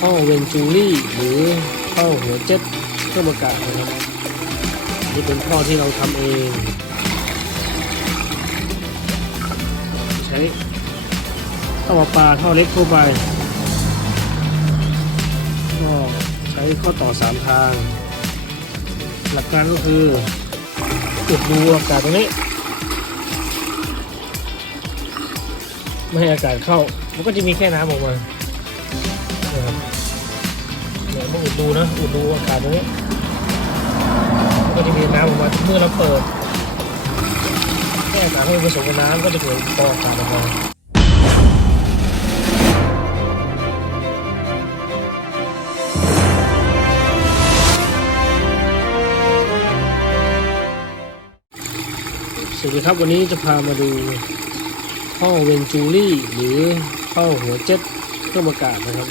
ท่อเวนจูรี่หรือท่อหัวเจ็ตเครื่องอากาศนะครับนี่เป็นท่อที่เราทำเอง ใช้ท่อประปาท่อเล็กทั่วไปก็ใช้ข้อต่อสามทาง หลักการก็คืออุดรูอากาศตรงนี้ไม่ให้อากาศเข้า มันก็จะมีแค่น้ำออกมา นะครับเดี๋ยวมาอุดดูนะอุดดูอากาศตรงนี้ก็จะมีน้ำออกมาเมื่อเราเปิดให้อากาศให้ผสมกับน้ำก็จะเกิดฟองอากาศออกมาสวัสดีครับวันนี้จะพามาดูท่อเวนจูรี่หรือท่อหัวเจ็ตเครื่องอากาศนะครับ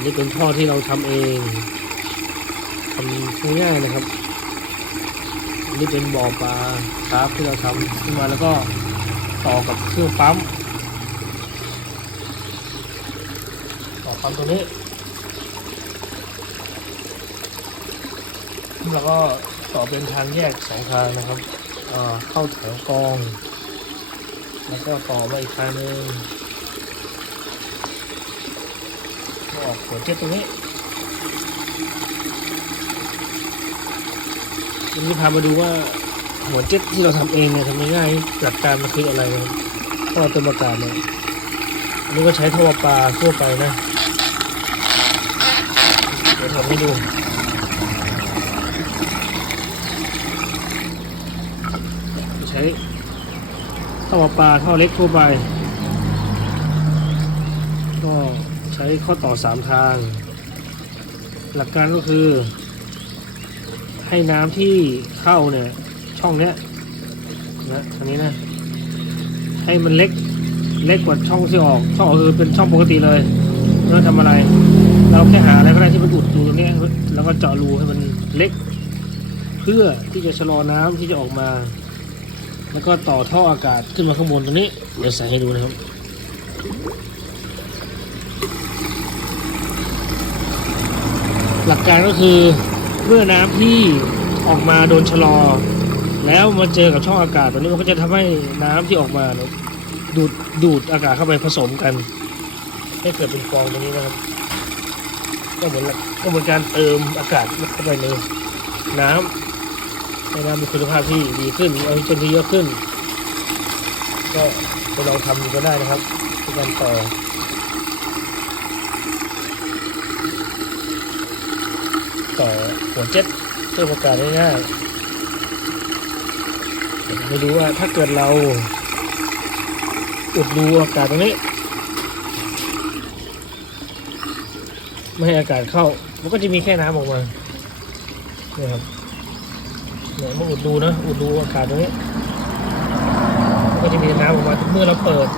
นนี้เป็นท่อที่เราทำเองทำง่ายๆนะครับนนี้เป็นบ่อปลาคราฟที่เราทำขึ้นมาแล้วก็ต่อกับเครื่องปั๊ม ต่อปั๊มตัวนี้แล้วก็ต่อเป็นทางแยกสองทางนะครับเข้าแถวกอง แล้วก็ต่อมาอีกทางหนึ่ง ออกหัวเจ็ตตรงนี้วันนี้พามาดูว่าหัวเจ็ตที่เราทำเองเนี่ยทำง่ายหลักการมันคืออะไรนะครับท่อเติมอากาศเนี่ยอันนี้ก็ใช้ท่อประปาทั่วไปนะเดี๋ยวทำให้ดูใช้ท่อประปาท่อเล็กทั่วไปก็ ช้ข้อต่อสามทาง หลักการก็คือ ให้น้ำที่เข้าเนี่ยช่องเนี้ยนะอันนี้นะให้มันเล็กเล็กกว่าช่องที่ออกช่องออกคือเป็นช่องปกติเลยไม่อทำอะไร เราแค่หาอะไรก็ได้ที่มันอุดรูตรงนี้แล้วก็เจาะรูให้มันเล็ก เพื่อที่จะชะลอน้ำที่จะออกมา แล้วก็ต่อท่ออากาศขึ้นมาข้างบนตรงนี้ เดี๋ยวใส่ให้ดูนะครับ หลักการก็คือเมื่อน้ำที่ออกมาโดนชะลอ แล้วมาเจอกับช่องอากาศตรงนี้มันก็จะทำให้น้ำที่ออกมาดูดดูดอากาศเข้าไปผสมกันให้เกิดเป็นฟองตรงนี้นะครับก็เหมือนก็เหมือนการเติมอากาศเข้าไปในน้ำให้น้ำมีคุณภาพที่ดีขึ้นมีออกซิเจนที่เยอะขึ้น ก็ไปลองทำดูก็ได้นะครับในการต่อ ต่อหัวเจ็ตเพื่อประกาศง่ายๆเดี๋ยวไปดูว่าถ้าเกิดเราอุดรูอากาศตรงนี้ ไม่ให้อากาศเข้า มันก็จะมีแค่น้ำออกมาเนี่ยครับเนี่ยมาอุดดูนะอุดดูอากาศตรงนี้มันก็จะมีน้ำออกมาเมื่อเราเปิด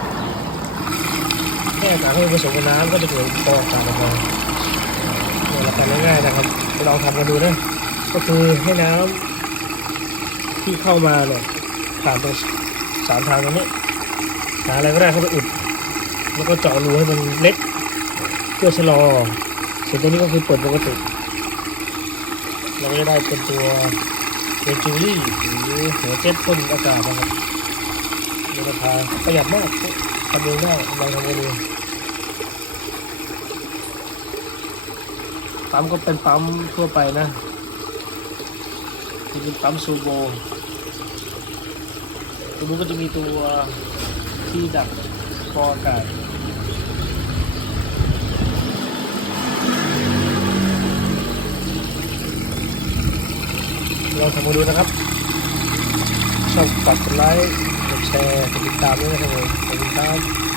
ให้อากาศให้ผสมกับน้ำก็จะเกิดฟองอากาศออกมาเนี่ยหลักการง่าย ลองทำกันดูนะก็คือให้น้ำที่เข้ามาเนี่ยผ่านตรงสามทางตรงนี้หาอะไรก็ได้เข้าไปอุดแล้วก็เจาะรูให้มันเล็ก เพื่อชะลอส่วนตัวนี้ก็คือเปิดปกติเราก็จะได้เป็นตัวเป็นจูรี่หรือหัวเจ็ตพ่นอากาศนะครับราคาประหยัดมากทำเองได้ลองทำกันดู ปั๊มก็เป็นปั๊มทั่วไปนะจะเป็นปั๊มซูโบตรงนู้นก็จะมีตัวที่ดักฟองอากาศลองทำกันดูนะครับ ชอบกกดไลค์ กดแชร์ กดติดตามด้วยนะครับผมขอบคุณครับ